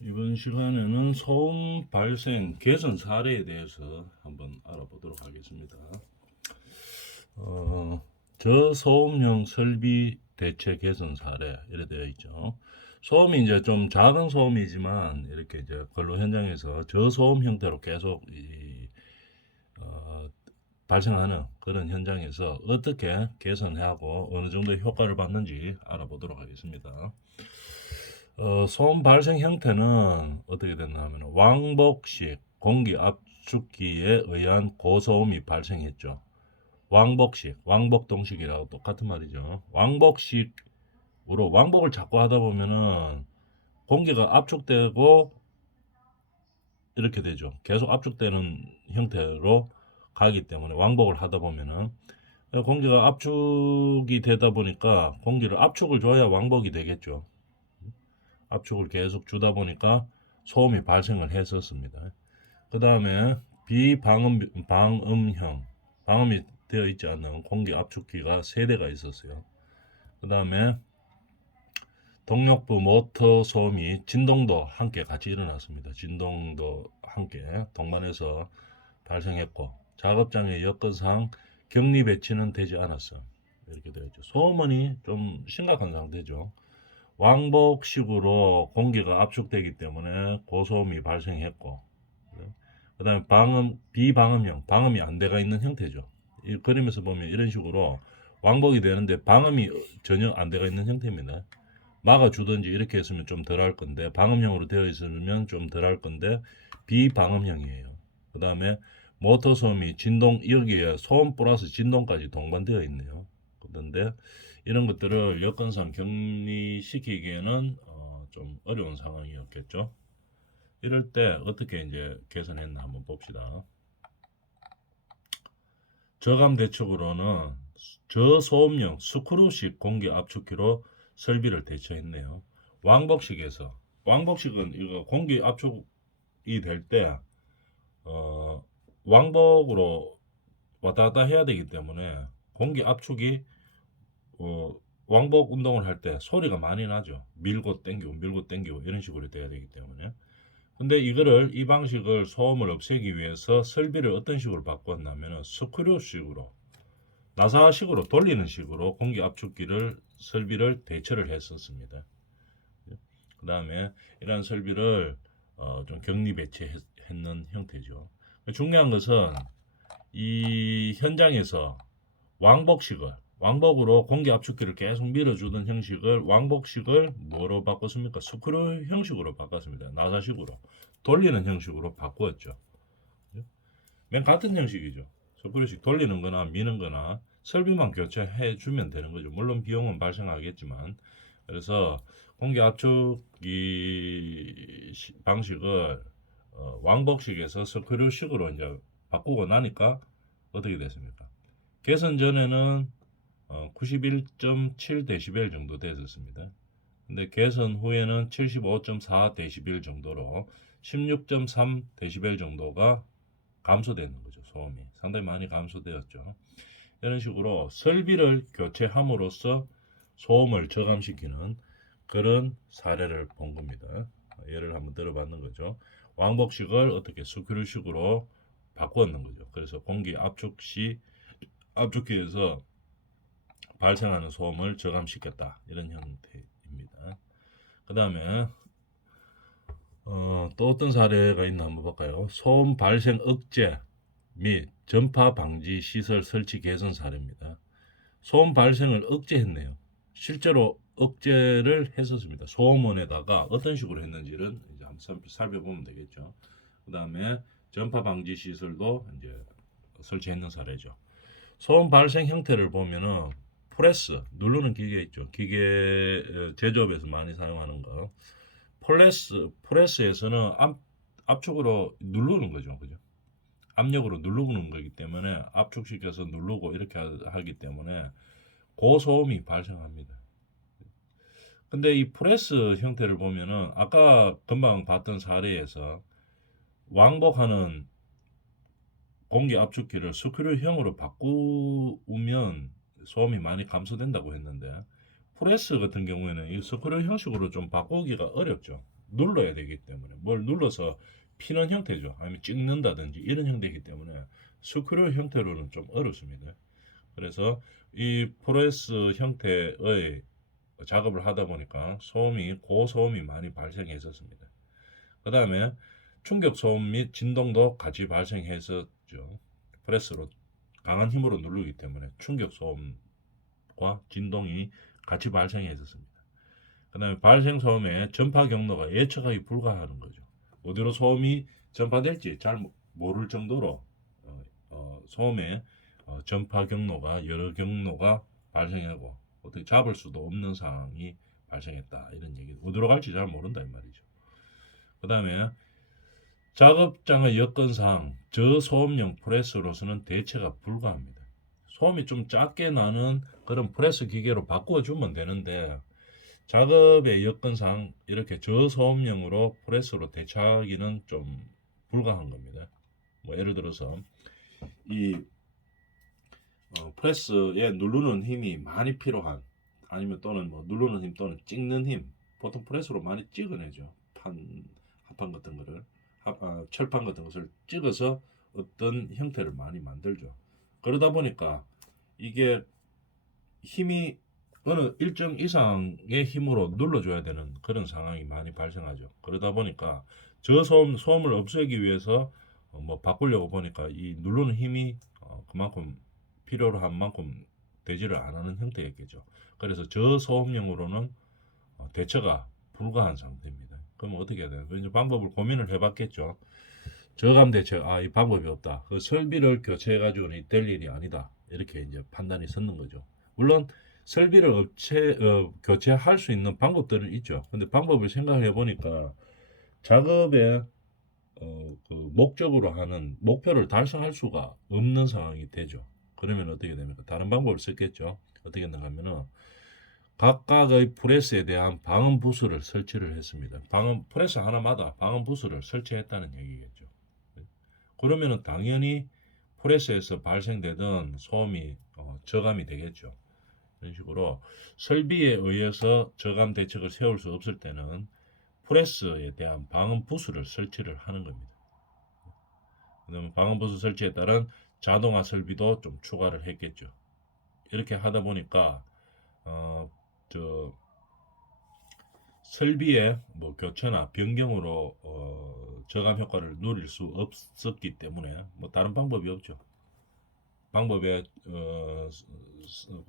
이번 시간에는 소음 발생 개선 사례에 대해서 한번 알아보도록 하겠습니다. 저소음형 설비 대체 개선 사례 이래 되어 있죠. 소음이 이제 좀 작은 소음이지만 이렇게 이제 근로 현장에서 저소음 형태로 계속 발생하는 그런 현장에서 어떻게 개선하고 어느 정도 효과를 받는지 알아보도록 하겠습니다. 소음 발생 형태는 어떻게 됐나 하면 왕복식 공기 압축기에 의한 고소음이 발생했죠. 왕복식, 왕복동식이라고 똑같은 말이죠. 왕복식으로 왕복을 자꾸 하다 보면은 공기가 압축되고 이렇게 되죠. 계속 압축되는 형태로 가기 때문에 왕복을 하다 보면은 공기가 압축이 되다 보니까 공기를 압축을 줘야 왕복이 되겠죠. 압축을 계속 주다 보니까 소음이 발생을 했었습니다. 그 다음에 방음형, 방음이 되어 있지 않는 공기 압축기가 3대가 있었어요. 그 다음에 동력부 모터 소음이 진동도 함께 같이 일어났습니다. 진동도 함께 동반해서 발생했고 작업장의 여건상 격리 배치는 되지 않았어. 이렇게 되어 있죠. 소음원이 좀 심각한 상태죠. 왕복식으로 공기가 압축되기 때문에 고소음이 발생했고, 그 다음에 비방음형, 방음이 안 돼가 있는 형태죠. 이 그림에서 보면 이런 식으로 왕복이 되는데 방음이 전혀 안 돼가 있는 형태입니다. 막아주든지 이렇게 했으면 좀 덜 할 건데, 방음형으로 되어 있으면 좀 덜 할 건데, 비방음형이에요. 그 다음에 모터 소음이 진동, 여기에 소음 플러스 진동까지 동반되어 있네요. 그런데 이런 것들을 여건상 격리시키기에는 좀 어려운 상황이었겠죠. 이럴 때 어떻게 이제 개선했나 한번 봅시다. 저감 대책으로는 저소음용 스크루식 공기 압축기로 설비를 대처했네요. 왕복식은 이거 공기 압축이 될 때 왕복으로 왔다 갔다 해야 되기 때문에 공기 압축이 왕복 운동을 할 때 소리가 많이 나죠. 밀고 당기고 이런 식으로 돼야 되기 때문에. 근데 이 방식을 소음을 없애기 위해서 설비를 어떤 식으로 바꿨냐면 스크류식으로 나사식으로 돌리는 식으로 공기 압축기를 설비를 대처를 했었습니다. 그 다음에 이러한 설비를 좀 격리 배치했는 형태죠. 중요한 것은 이 현장에서 왕복으로 공기 압축기를 계속 밀어주던 형식을 왕복식을 뭐로 바꿨습니까? 스크류 형식으로 바꿨습니다. 나사식으로 돌리는 형식으로 바꾸었죠. 맨 같은 형식이죠. 스크류식 돌리는 거나 미는 거나 설비만 교체해 주면 되는 거죠. 물론 비용은 발생하겠지만. 그래서 공기 압축기 방식을 왕복식에서 스크류식으로 이제 바꾸고 나니까 어떻게 됐습니까? 개선 전에는 91.7dB 정도 됐었습니다. 근데 개선 후에는 75.4dB 정도로 16.3dB 정도가 감소되는 거죠. 소음이 상당히 많이 감소되었죠. 이런 식으로 설비를 교체함으로써 소음을 저감시키는 그런 사례를 본 겁니다. 예를 한번 들어봤는 거죠. 왕복식을 어떻게 스크류식으로 바꾸었는 거죠. 그래서 공기 압축기에서 발생하는 소음을 저감시켰다. 이런 형태입니다. 그 다음에 또 어떤 사례가 있나 한번 볼까요? 소음 발생 억제 및 전파 방지 시설 설치 개선 사례입니다. 소음 발생을 억제했네요. 실제로 억제를 했었습니다. 소음원에다가 어떤 식으로 했는지를 이제 한번 살펴보면 되겠죠. 그 다음에 전파 방지 시설도 이제 설치했는 사례죠. 소음 발생 형태를 보면은 프레스 누르는 기계 있죠. 기계 제조업에서 많이 사용하는 거. 프레스에서는 압축으로 누르는 거죠. 그죠? 압력으로 누르는 거기 때문에 압축시켜서 누르고 이렇게 하기 때문에 고소음이 발생합니다. 근데 이 프레스 형태를 보면은 아까 금방 봤던 사례에서 왕복하는 공기 압축기를 스크류형으로 바꾸면 소음이 많이 감소된다고 했는데 프레스 같은 경우에는 이 스크류 형식으로 좀 바꾸기가 어렵죠. 눌러야 되기 때문에 뭘 눌러서 피는 형태죠. 아니면 찍는다든지 이런 형태이기 때문에 스크류 형태로는 좀 어렵습니다. 그래서 이 프레스 형태의 작업을 하다 보니까 소음이 고소음이 많이 발생했었습니다. 그 다음에 충격 소음 및 진동도 같이 발생했었죠. 프레스로 강한 힘으로 누르기 때문에 충격 소음과 진동이 같이 발생했었습니다. 그 다음에 발생 소음의 전파 경로가 예측하기 불가하는 거죠. 어디로 소음이 전파될지 잘 모를 정도로 소음의 전파 경로가 여러 경로가 발생하고 어떻게 잡을 수도 없는 상황이 발생했다 이런 얘기. 어디로 갈지 잘 모른다 이 말이죠. 그 다음에 작업장의 여건상 저소음용 프레스로서는 대체가 불가합니다. 소음이 좀 작게 나는 그런 프레스 기계로 바꿔주면 되는데 작업의 여건상 이렇게 저소음용으로 프레스로 대체하기는 좀 불가한 겁니다. 뭐 예를 들어서 이 프레스에 누르는 힘이 많이 필요한 아니면 또는 뭐 누르는 힘 또는 찍는 힘 보통 프레스로 많이 찍어내죠. 합판 같은 거를 철판 같은 것을 찍어서 어떤 형태를 많이 만들죠. 그러다 보니까 이게 힘이 어느 일정 이상의 힘으로 눌러줘야 되는 그런 상황이 많이 발생하죠. 그러다 보니까 소음을 없애기 위해서 뭐 바꾸려고 보니까 이 누르는 힘이 그만큼 필요로 한 만큼 되지를 안 하는 형태였겠죠. 그래서 저소음용으로는 대처가 불가한 상태입니다. 그럼 어떻게 해야 돼요? 이제 방법을 고민을 해봤겠죠. 저감 대처, 이 방법이 없다. 그 설비를 교체해가지고는 될 일이 아니다. 이렇게 이제 판단이 섰는 거죠. 물론 설비를 교체할 수 있는 방법들은 있죠. 근데 방법을 생각해 보니까 작업의 그 목적으로 하는 목표를 달성할 수가 없는 상황이 되죠. 그러면 어떻게 됩니까? 다른 방법을 썼겠죠. 어떻게 했는가 하면은 각각의 프레스에 대한 방음 부수를 설치를 했습니다. 프레스 하나마다 방음 부수를 설치했다는 얘기겠죠. 그러면은 당연히 프레스에서 발생되던 소음이 저감이 되겠죠. 이런 식으로 설비에 의해서 저감 대책을 세울 수 없을 때는 프레스에 대한 방음 부수를 설치를 하는 겁니다. 그다음에 방음 부수 설치에 따른 자동화 설비도 좀 추가를 했겠죠. 이렇게 하다 보니까 저 설비의 뭐 교체나 변경으로 저감 효과를 누릴 수 없었기 때문에 뭐 다른 방법이 없죠. 방법에 그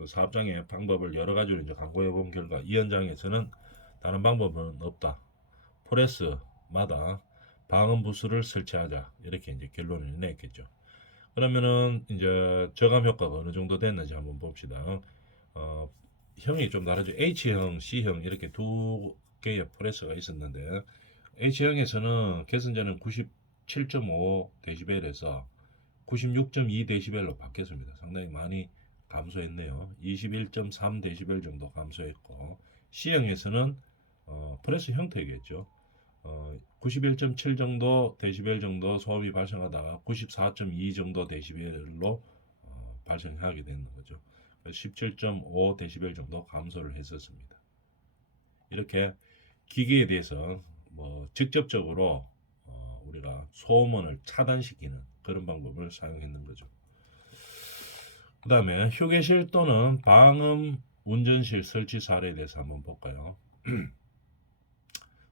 사업장의 방법을 여러 가지로 이제 강구해 본 결과 이 현장에서는 다른 방법은 없다. 프레스마다 방음 부수를 설치하자 이렇게 이제 결론을 내겠죠. 그러면은 이제 저감 효과가 어느 정도 됐는지 한번 봅시다. 형이 좀 다르죠. H형, C형 이렇게 두 개의 프레스가 있었는데 H형에서는 개선제는 97.5dB에서 96.2dB로 바뀌었습니다. 상당히 많이 감소했네요. 21.3dB 정도 감소했고 C형에서는 프레스 형태겠죠. 91.7 정도 데시벨 정도 소음이 발생하다가 94.2 정도 데시벨로 발생하게 되는 거죠. 17.5 데시벨 정도 감소를 했었습니다. 이렇게 기계에 대해서 뭐 직접적으로 우리가 소음원을 차단시키는 그런 방법을 사용했는 거죠. 그 다음에 휴게실 또는 방음 운전실 설치 사례에 대해서 한번 볼까요?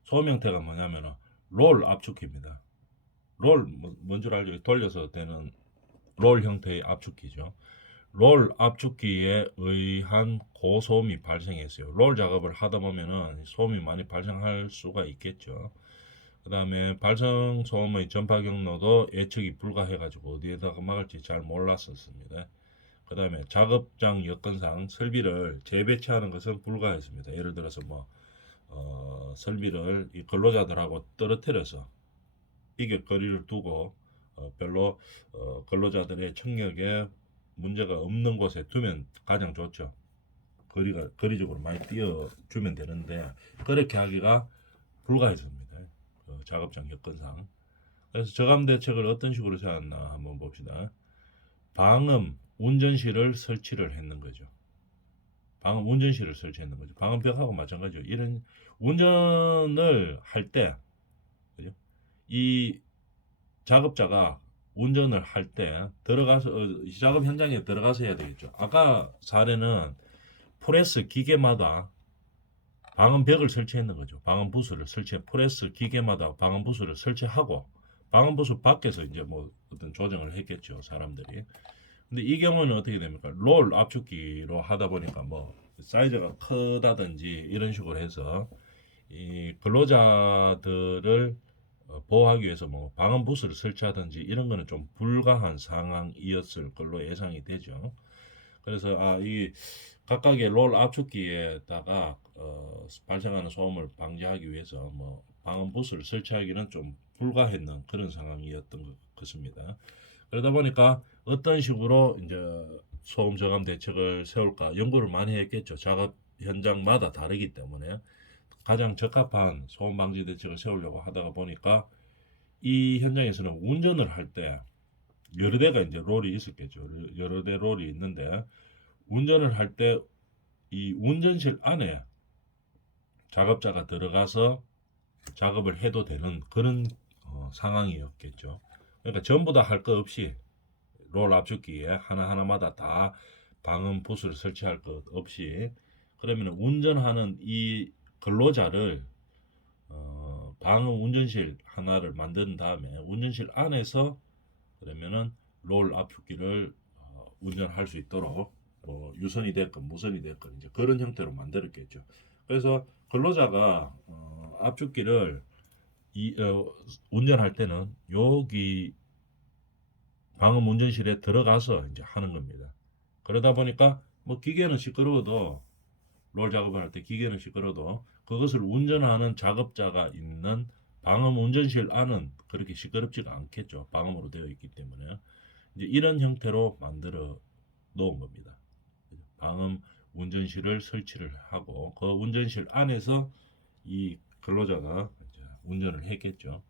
소음 형태가 뭐냐면 롤 압축기입니다. 롤 뭔줄 알죠? 돌려서 되는 롤 형태의 압축기죠. 롤 압축기에 의한 고소음이 발생했어요. 롤 작업을 하다 보면은 소음이 많이 발생할 수가 있겠죠. 그 다음에 발생 소음의 전파 경로도 예측이 불가해가지고 어디에다가 막을지 잘 몰랐었습니다. 그 다음에 작업장 여건상 설비를 재배치하는 것은 불가했습니다. 예를 들어서 뭐 설비를 이 근로자들하고 떨어뜨려서 이격거리를 두고 별로 근로자들의 청력에 문제가 없는 곳에 두면 가장 좋죠. 거리적으로 많이 띄워주면 되는데 그렇게 하기가 불가했습니다. 작업장 여건상. 그래서 저감 대책을 어떤 식으로 세웠나 한번 봅시다. 방음 운전실을 설치를 했는 거죠. 방음 운전실을 설치했는 거죠. 방음벽하고 마찬가지죠. 이런 운전을 할 때, 그죠? 이 작업자가 운전을 할 때 들어가서 이 작업 현장에 들어가서 해야 되겠죠. 아까 사례는 프레스 기계마다 방음벽을 설치했는 거죠. 방음 부스를 프레스 기계마다 방음 부스를 설치하고 방음 부스 밖에서 이제 뭐 어떤 조정을 했겠죠, 사람들이. 근데 이 경우는 어떻게 됩니까? 롤 압축기로 하다 보니까 뭐 사이즈가 크다든지 이런 식으로 해서 이 근로자들을 보호하기 위해서 뭐 방음 부스를 설치하든지 이런 거는 좀 불가한 상황이었을 걸로 예상이 되죠. 그래서 이 각각의 롤 압축기에다가 발생하는 소음을 방지하기 위해서 뭐 방음 부스를 설치하기는 좀 불가했는 그런 상황이었던 것 같습니다. 그러다 보니까 어떤 식으로 이제 소음 저감 대책을 세울까 연구를 많이 했겠죠. 작업 현장마다 다르기 때문에 가장 적합한 소음 방지 대책을 세우려고 하다가 보니까 이 현장에서는 운전을 할 때 여러 대가 이제 롤이 있었겠죠. 여러 대 롤이 있는데 운전을 할 때 이 운전실 안에 작업자가 들어가서 작업을 해도 되는 그런 상황이었겠죠. 그러니까 전부 다 할 거 없이 롤 압축기에 하나하나마다 다 방음 부스를 설치할 것 없이 그러면 운전하는 이 근로자를 방음 운전실 하나를 만든 다음에 운전실 안에서 그러면은 롤 압축기를 운전할 수 있도록 뭐 유선이 됐건 무선이 됐건 이제 그런 형태로 만들었겠죠. 그래서 근로자가 압축기를 운전할 때는 여기 방음 운전실에 들어가서 이제 하는 겁니다. 그러다 보니까 뭐 기계는 시끄러워도 롤 작업을 할 때 기계는 시끄러워도 그것을 운전하는 작업자가 있는 방음 운전실 안은 그렇게 시끄럽지가 않겠죠. 방음으로 되어 있기 때문에 이제 이런 형태로 만들어 놓은 겁니다. 방음 운전실을 설치를 하고 그 운전실 안에서 이 근로자가 이제 운전을 했겠죠.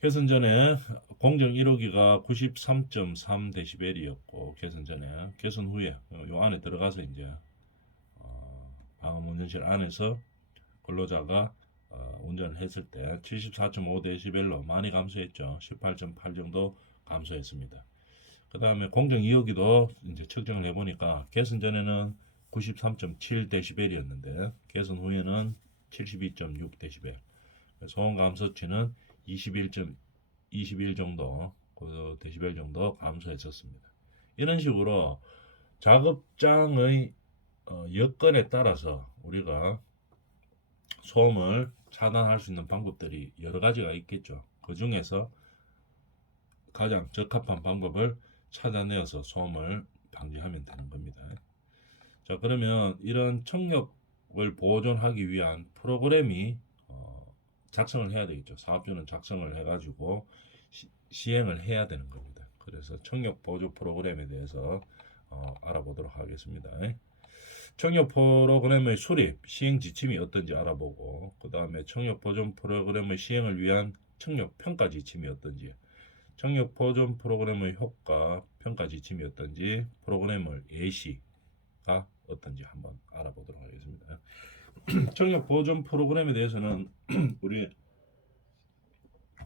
개선 전에 공정 1호기가 93.3dB이었고 개선 전에 개선 후에 요 안에 들어가서 이제 방음 운전실 안에서 근로자가 운전을 했을 때 74.5dB로 많이 감소했죠. 18.8 정도 감소했습니다. 그 다음에 공정 2호기도 이제 측정을 해보니까 개선 전에는 93.7dB이었는데 개선 후에는 72.6dB. 소음 감소치는 21 정도, 그 데시벨 정도 감소했었습니다. 이런 식으로 작업장의 여건에 따라서 우리가 소음을 차단할 수 있는 방법들이 여러 가지가 있겠죠. 그 중에서 가장 적합한 방법을 찾아내어서 소음을 방지하면 되는 겁니다. 자, 그러면 이런 청력을 보존하기 위한 프로그램이 작성을 해야 되겠죠. 사업주는 작성을 해가지고 시행을 해야 되는 겁니다. 그래서 청력 보조 프로그램에 대해서 알아보도록 하겠습니다. 청력 프로그램의 수립, 시행 지침이 어떤지 알아보고 그 다음에 청력 보존 프로그램의 시행을 위한 청력 평가 지침이 어떤지 청력 보존 프로그램의 효과 평가 지침이 어떤지 프로그램의 예시가 어떤지 한번 알아보도록 하겠습니다. 청력 보존 프로그램에 대해서는 우리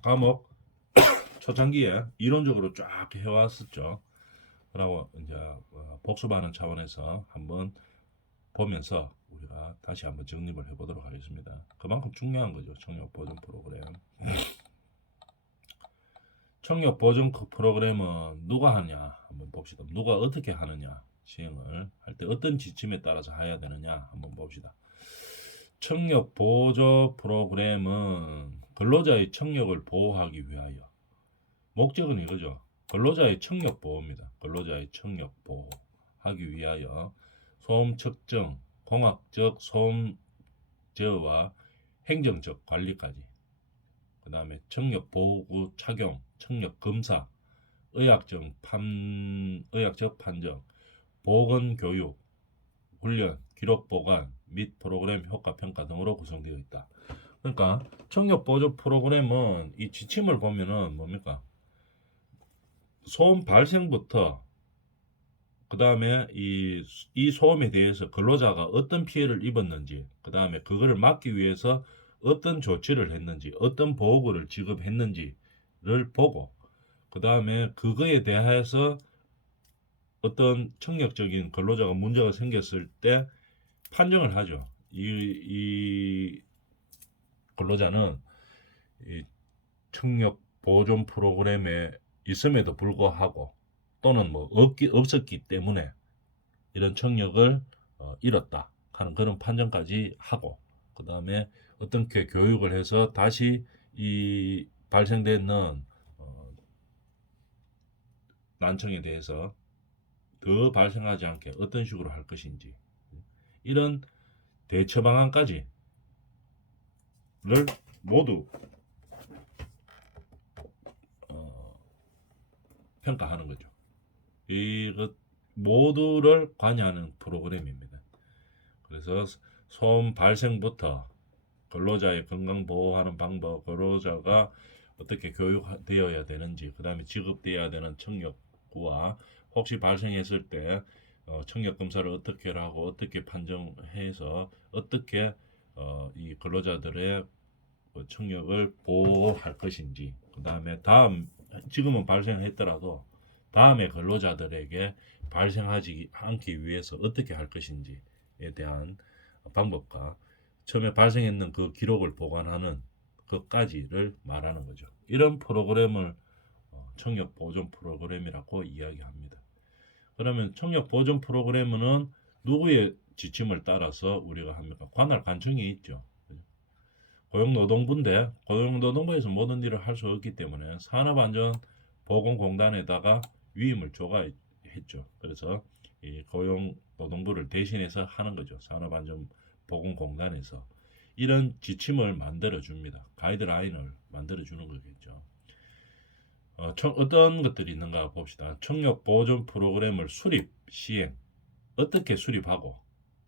과목 초창기에 이론적으로 쫙 해왔었죠. 그러고 이제 복습하는 차원에서 한번 보면서 우리가 다시 한번 정립을 해보도록 하겠습니다. 그만큼 중요한 거죠. 청력 보존 프로그램. 청력 보존 프로그램은 누가 하냐 한번 봅시다. 누가 어떻게 하느냐 시행을 할 때 어떤 지침에 따라서 해야 되느냐 한번 봅시다. 청력 보조 프로그램은 근로자의 청력을 보호하기 위하여 목적은 이거죠. 근로자의 청력 보호입니다. 근로자의 청력 보호하기 위하여 소음 측정, 공학적 소음 제어와 행정적 관리까지 그 다음에 청력 보호구 착용, 청력 검사, 의학적 판정, 보건 교육, 훈련, 기록 보관 및 프로그램 효과 평가 등으로 구성되어 있다. 그러니까 청력 보조 프로그램은 이 지침을 보면은 뭡니까? 소음 발생부터 그 다음에 이 소음에 대해서 근로자가 어떤 피해를 입었는지, 그 다음에 그거를 막기 위해서 어떤 조치를 했는지, 어떤 보호구를 지급했는지를 보고, 그 다음에 그거에 대해서 어떤 청력적인 근로자가 문제가 생겼을 때 판정을 하죠. 이 근로자는 이 청력 보존 프로그램에 있음에도 불구하고 또는 뭐 없었기 때문에 이런 청력을 잃었다 하는 그런 판정까지 하고, 그 다음에 어떻게 교육을 해서 다시 이 발생되는 난청에 대해서 더 발생하지 않게 어떤 식으로 할 것인지, 이런 대처 방안까지를 모두 평가하는 거죠. 이것 모두를 관여하는 프로그램입니다. 그래서 소음 발생부터 근로자의 건강 보호하는 방법, 근로자가 어떻게 교육되어야 되는지, 그 다음에 지급되어야 되는 청력구와 혹시 발생했을 때 청력 검사를 어떻게 하고 어떻게 판정해서 어떻게 이 근로자들의 청력을 보호할 것인지, 그 다음에 지금은 발생했더라도 다음에 근로자들에게 발생하지 않기 위해서 어떻게 할 것인지에 대한 방법과 처음에 발생했는 그 기록을 보관하는 것까지를 말하는 거죠. 이런 프로그램을 청력 보존 프로그램이라고 이야기합니다. 그러면 청력 보존 프로그램은 누구의 지침을 따라서 우리가 합니까? 관할 관청이 있죠. 고용노동부인데 고용노동부에서 모든 일을 할 수 없기 때문에 산업안전보건공단에다가 위임을 초과했죠. 그래서 이 고용노동부를 대신해서 하는 거죠. 산업안전보건공단에서 이런 지침을 만들어 줍니다. 가이드라인을 만들어 주는 거겠죠. 어떤 것들이 있는가 봅시다. 청력 보존 프로그램을 수립, 시행, 어떻게 수립하고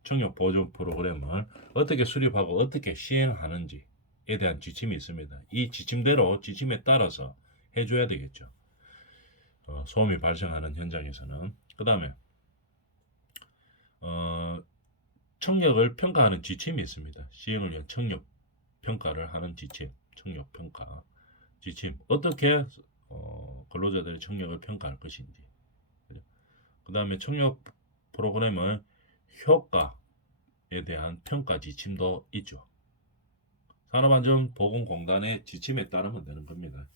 청력 보존 프로그램을 어떻게 수립하고 어떻게 시행하는지에 대한 지침이 있습니다. 이 지침대로 지침에 따라서 해줘야 되겠죠. 소음이 발생하는 현장에서는. 그 다음에 청력을 평가하는 지침이 있습니다. 시행을 위한 청력 평가를 하는 지침, 청력 평가 지침. 어떻게 근로자들의 청력을 평가할 것인지. 그 다음에 청력 프로그램의 효과에 대한 평가 지침도 있죠. 산업안전보건공단의 지침에 따르면 되는 겁니다.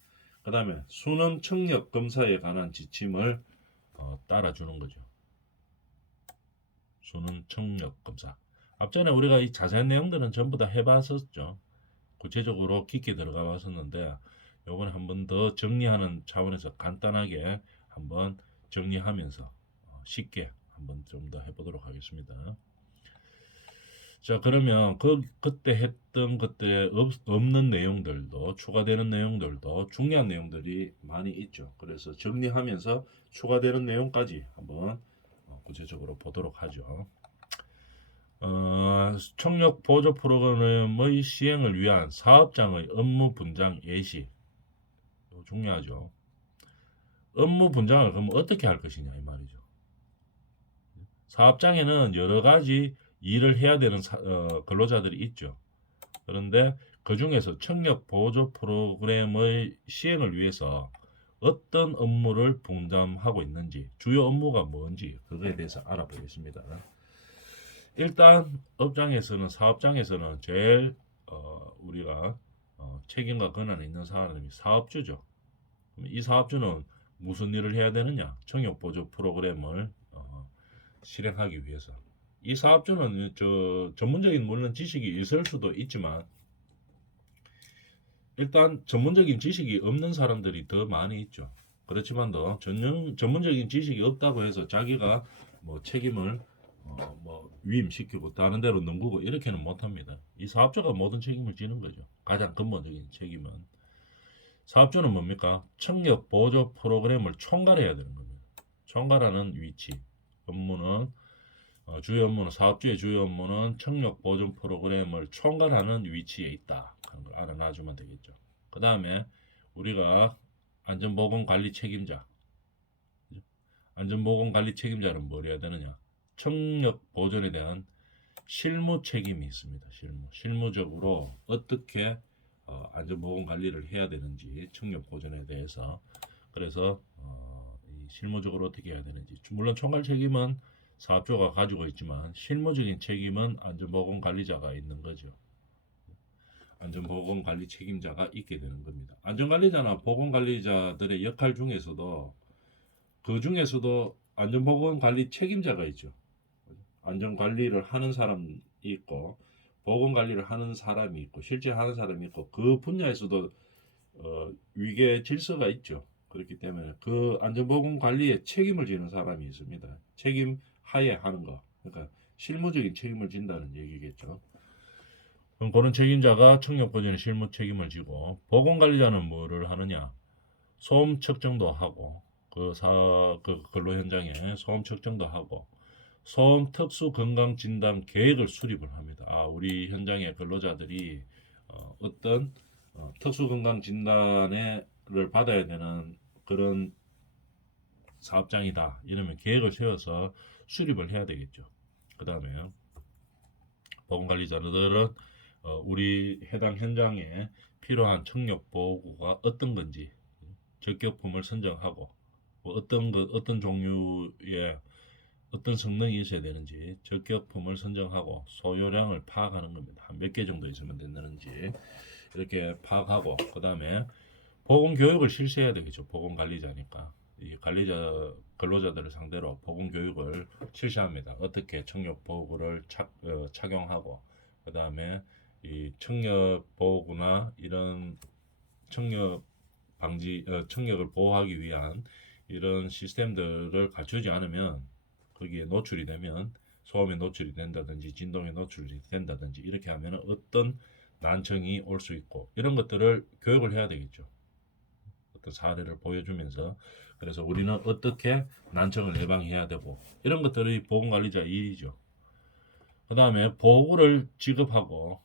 그 다음에 수능 청력 검사에 관한 지침을 따라주는 거죠. 수능 청력 검사. 앞전에 우리가 이 자세한 내용들은 전부 다 해봤었죠. 구체적으로 깊게 들어가 봤었는데 요번에 한번 더 정리하는 차원에서 간단하게 한번 정리하면서 쉽게 한번 좀 더 해보도록 하겠습니다. 자, 그러면 그때 했던 것들에 없는 내용들도 추가되는 내용들도 중요한 내용들이 많이 있죠. 그래서 정리하면서 추가되는 내용까지 한번 구체적으로 보도록 하죠. 청력 보조 프로그램의 시행을 위한 사업장의 업무 분장 예시. 이거 중요하죠. 업무 분장을 그럼 어떻게 할 것이냐 이 말이죠. 사업장에는 여러 가지 일을 해야 되는 근로자들이 있죠. 그런데 그 중에서 청력 보조 프로그램의 시행을 위해서 어떤 업무를 분담하고 있는지, 주요 업무가 뭔지 그거에 대해서 알아보겠습니다. 일단 사업장에서는 제일 우리가 책임과 권한이 있는 사람이 사업주죠. 이 사업주는 무슨 일을 해야 되느냐? 청력 보조 프로그램을 실행하기 위해서. 이 사업주는 전문적인 물론 지식이 있을 수도 있지만 일단 전문적인 지식이 없는 사람들이 더 많이 있죠. 그렇지만도 전문적인 지식이 없다고 해서 자기가 뭐 책임을 뭐 위임시키고 다른 데로 넘기고 이렇게는 못합니다. 이 사업주가 모든 책임을 지는 거죠. 가장 근본적인 책임은. 사업주는 뭡니까? 청력 보조 프로그램을 총괄해야 되는 겁니다. 총괄하는 위치. 주요 업무는 사업주의 주요 업무는 청력 보존 프로그램을 총괄하는 위치에 있다 하는 걸 알아놔주면 되겠죠. 그 다음에 우리가 안전보건 관리 책임자, 안전보건관리 책임자는 뭘 해야 되느냐? 청력 보존에 대한 실무 책임이 있습니다. 실무적으로 어떻게 안전보건 관리를 해야 되는지 청력 보존에 대해서 그래서 이 실무적으로 어떻게 해야 되는지 물론 총괄 책임은 사업주가 가지고 있지만 실무적인 책임은 안전보건 관리자가 있는 거죠. 안전보건 관리 책임자가 있게 되는 겁니다. 안전관리자나 보건관리자들의 역할 중에서도 그 중에서도 안전보건 관리 책임자가 있죠. 안전관리를 하는 사람이 있고 보건관리를 하는 사람이 있고 실제 하는 사람이 있고 그 분야에서도 위계 질서가 있죠. 그렇기 때문에 그 안전보건관리에 책임을 지는 사람이 있습니다. 책임 하에 하는 거. 그러니까 실무적인 책임을 진다는 얘기겠죠. 그럼 그런 책임자가 청력보전의 실무 책임을 지고 보건관리자는 뭐를 하느냐? 소음 측정도 하고 그 근로 현장에 소음 측정도 하고 소음 특수 건강 진단 계획을 수립을 합니다. 우리 현장의 근로자들이 어떤 특수 건강 진단을 받아야 되는 그런 사업장이다. 이러면 계획을 세워서 수립을 해야 되겠죠. 그 다음에 보건관리자들은 우리 해당 현장에 필요한 청력 보호구가 어떤 건지 적격품을 선정하고 어떤 종류의 어떤 성능이 있어야 되는지 적격품을 선정하고 소요량을 파악하는 겁니다. 한 몇 개 정도 있으면 되는지 이렇게 파악하고 그 다음에 보건 교육을 실시해야 되겠죠. 보건 관리자니까 이 관리자 근로자들을 상대로 보건 교육을 실시합니다. 어떻게 청력 보호구를 착용하고 그 다음에 이 청력 보호구나 이런 청력 청력을 보호하기 위한 이런 시스템들을 갖추지 않으면 거기에 노출이 되면 소음에 노출이 된다든지 진동에 노출이 된다든지 이렇게 하면 어떤 난청이 올 수 있고 이런 것들을 교육을 해야 되겠죠. 어떤 사례를 보여주면서 그래서 우리는 어떻게 난청을 예방해야 되고 이런 것들이 보건관리자의 일이죠. 그 다음에 보호구를 지급하고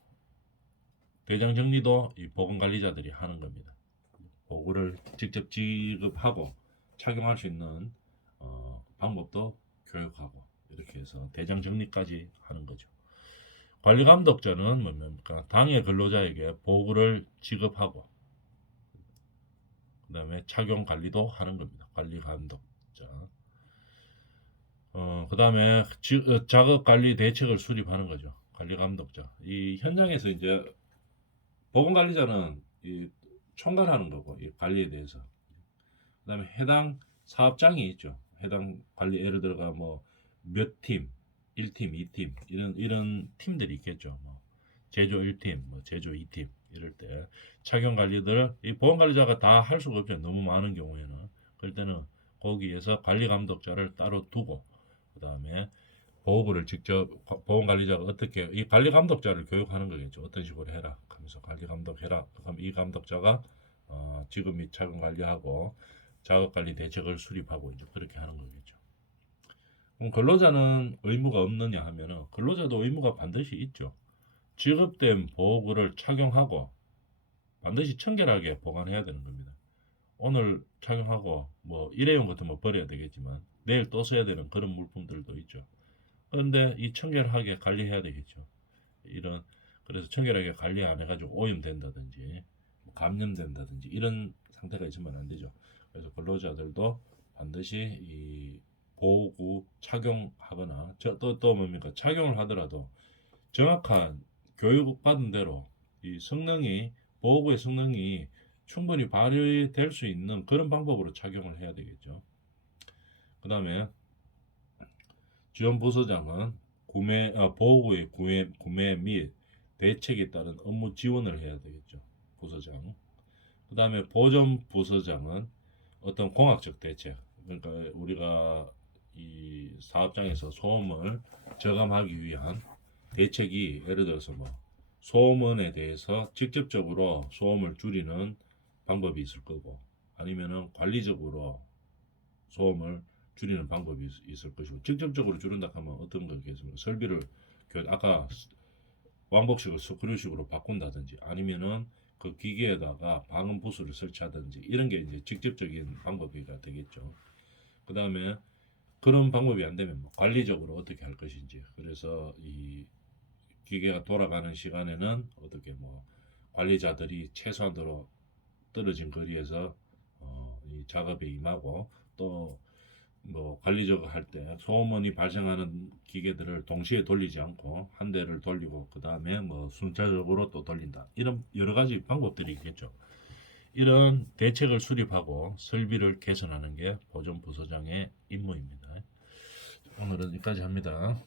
대장 정리도 이 보건관리자들이 하는 겁니다. 보호구를 직접 지급하고 착용할 수 있는 방법도 교육하고 이렇게 해서 대장 정리까지 하는 거죠. 관리 감독자는 뭡니까? 당해 근로자에게 보호구를 지급하고 그 다음에 착용 관리도 하는 겁니다. 관리 감독자. 그 다음에 작업 관리 대책을 수립하는 거죠. 관리 감독자. 이 현장에서 이제 보건 관리자는 이 총괄하는 거고 이 관리에 대해서. 그 다음에 해당 사업장이 있죠. 해당 관리 예를 들어가 뭐 몇 팀, 1팀, 2팀 이런 팀들이 있겠죠. 뭐 제조 1팀, 뭐 제조 2팀 이럴 때 착용 관리들을 이 보건 관리자가 다 할 수가 없죠. 너무 많은 경우에는. 그럴 때는 거기에서 관리 감독자를 따로 두고 그다음에 보호부를 직접 보건 관리자가 어떻게 이 관리 감독자를 교육하는 거겠죠. 어떤 식으로 해라 하면서 관리 감독해라. 그럼 이 감독자가 지급 및 착용 관리하고 작업 관리 대책을 수립하고 이제 그렇게 하는 거겠죠. 그럼 근로자는 의무가 없느냐 하면은 근로자도 의무가 반드시 있죠. 지급된 보호구를 착용하고 반드시 청결하게 보관해야 되는 겁니다. 오늘 착용하고 뭐 일회용 같은 거 버려야 되겠지만 내일 또 써야 되는 그런 물품들도 있죠. 그런데 이 청결하게 관리해야 되겠죠. 이런 그래서 청결하게 관리 안 해가지고 오염된다든지 감염된다든지 이런 상태가 있으면 안 되죠. 그래서 근로자들도 반드시 이 보호구 착용하거나 또 뭡니까 착용을 하더라도 정확한 교육받은 대로 이 성능이 보호구의 성능이 충분히 발휘될 수 있는 그런 방법으로 착용을 해야 되겠죠. 그 다음에 지원부서장은 보호구의 구매 및 대책에 따른 업무 지원을 해야 되겠죠. 부서장. 그 다음에 보존부서장은 어떤 공학적 대책, 그러니까 우리가 이 사업장에서 소음을 저감하기 위한 대책이 예를 들어서 뭐 소음원에 대해서 직접적으로 소음을 줄이는 방법이 있을 거고 아니면은 관리적으로 소음을 줄이는 방법이 있을 것이고 직접적으로 줄인다 하면 어떤 거겠습니까? 설비를 아까 왕복식을 스크류식으로 바꾼다든지 아니면은 그 기계에다가 방음 부스를 설치하든지 이런 게 이제 직접적인 방법이 되겠죠. 그 다음에 그런 방법이 안 되면 뭐 관리적으로 어떻게 할 것인지. 그래서 이 기계가 돌아가는 시간에는 어떻게 뭐 관리자들이 최소한도로 떨어진 거리에서 이 작업에 임하고, 또 뭐 관리적으로 할 때 소음원이 발생하는 기계들을 동시에 돌리지 않고 한 대를 돌리고 그 다음에 뭐 순차적으로 또 돌린다. 이런 여러 가지 방법들이 있겠죠. 이런 대책을 수립하고 설비를 개선하는 게 보존 부서장의 임무입니다. 오늘은 여기까지 합니다.